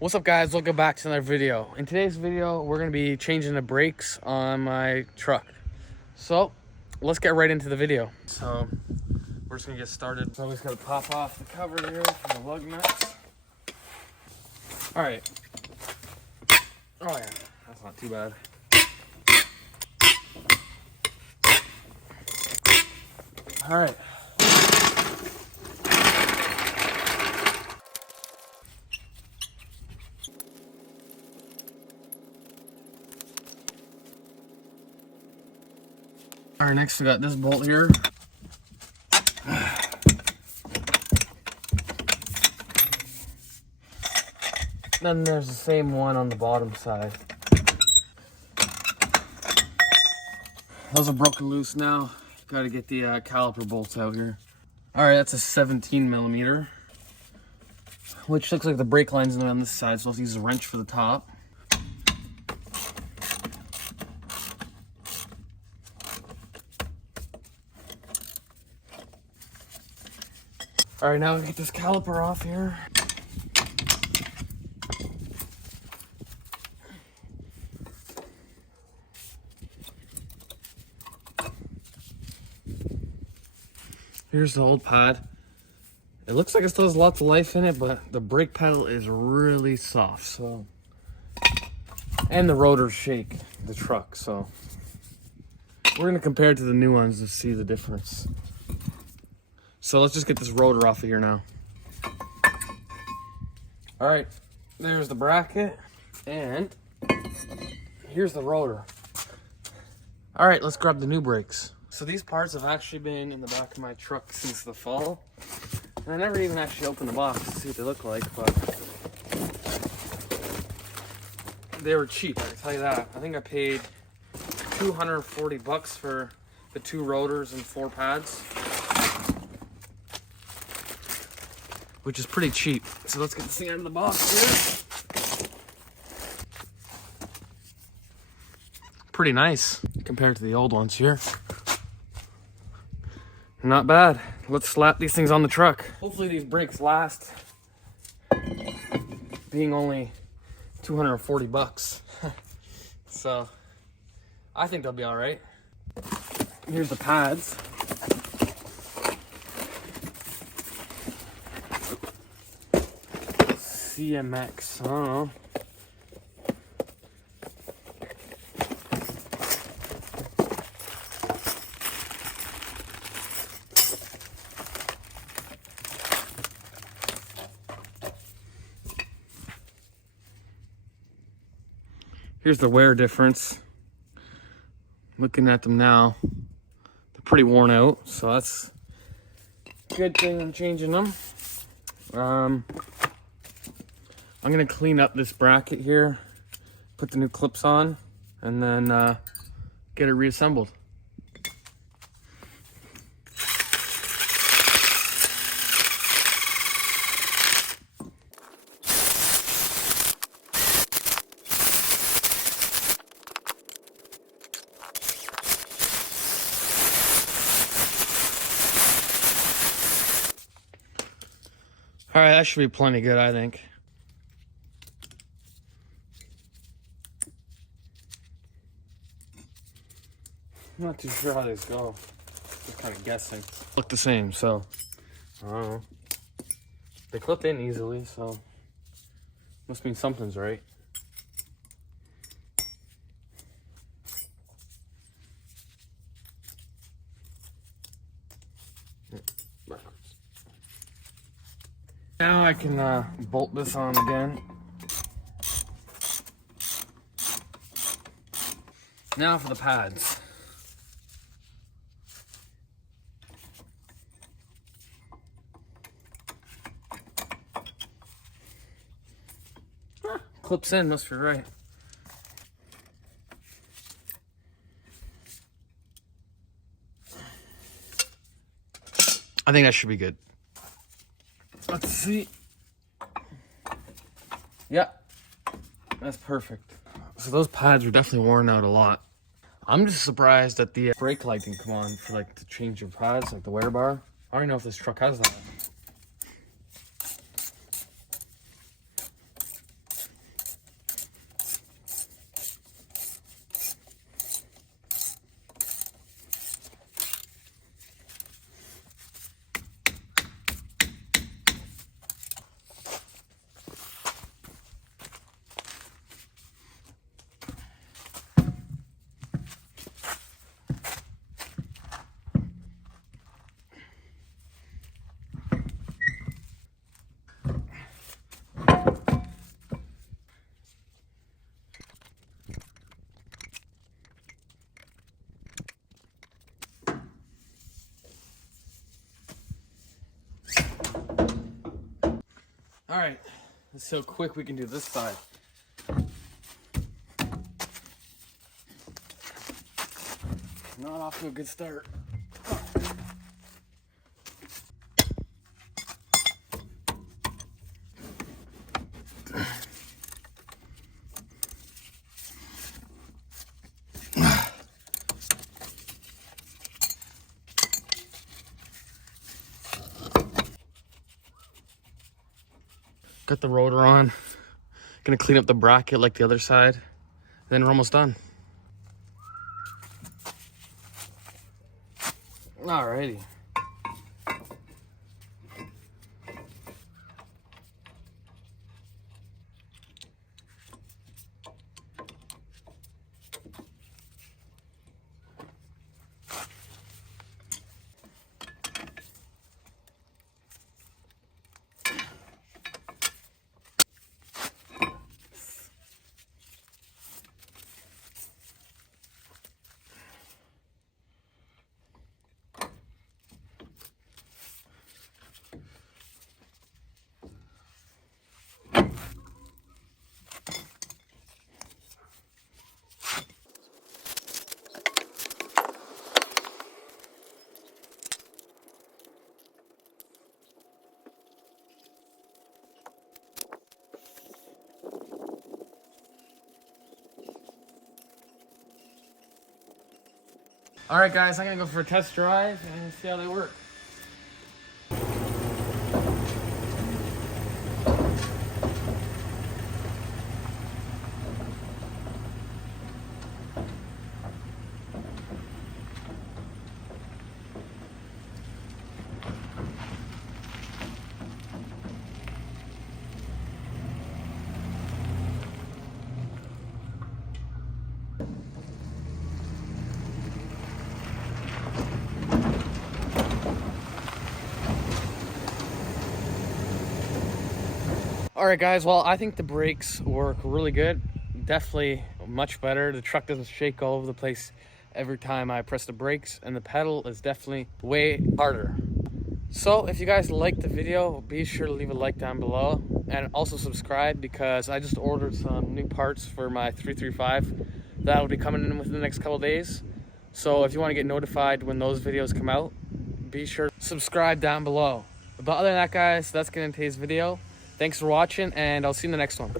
What's up, guys? Welcome back to another video. In today's video, we're going to be changing the brakes on my truck. So let's get right into the video. So we're just going to get started. So I'm just going to pop off the cover here for the lug nuts. All right. Oh yeah, that's not too bad. All right. All right, next we got this bolt here. Then there's the same one on the bottom side. Those are broken loose now. Got to get the caliper bolts out here. All right, that's a 17 millimeter, which looks like the brake line's on this side, so I'll use a wrench for the top. All right, now we get this caliper off here. Here's the old pad. It looks like it still has lots of life in it, but the brake pedal is really soft, so. And the rotors shake the truck, so. We're gonna compare it to the new ones to see the difference. So let's just get this rotor off of here now. All right, there's the bracket, and here's the rotor. All right, let's grab the new brakes. So these parts have actually been in the back of my truck since the fall. And I never even actually opened the box to see what they look like, but they were cheap, I can tell you that. I think I paid $240 for the 2 rotors and 4 pads, which is pretty cheap. So let's get this thing out of the box here. Pretty nice compared to the old ones here. Not bad. Let's slap these things on the truck. Hopefully these brakes last, being only $240. So I think they'll be all right. Here's the pads. CMX, I don't know. Here's the wear difference. Looking at them now, they're pretty worn out, so that's a good thing I'm changing them. I'm gonna clean up this bracket here, put the new clips on, and then get it reassembled. All right, that should be plenty good, I think. I'm not too sure how these go. Just kind of guessing. Look the same, so I don't know. They clip in easily, so must mean something's right. Now I can bolt this on again. Now for the pads. Clips in, must be right. I think that should be good. Let's see. Yeah, that's perfect. So those pads are definitely worn out a lot. I'm just surprised that the brake light didn't come on for like to change your pads, like the wear bar. I don't even know if this truck has that. right, let's see how quick we can do this side. Not off to a good start. Got the rotor on. Gonna clean up the bracket like the other side. Then we're almost done. Alrighty. All right, guys, I'm gonna go for a test drive and see how they work. All right, guys, well, I think the brakes work really good. Definitely much better. The truck doesn't shake all over the place every time I press the brakes, and the pedal is definitely way harder. So if you guys liked the video, be sure to leave a like down below and also subscribe, because I just ordered some new parts for my 335 that'll be coming in within the next couple days. So if you want to get notified when those videos come out, be sure to subscribe down below. But other than that, guys, that's gonna end today's video. Thanks for watching, and I'll see you in the next one.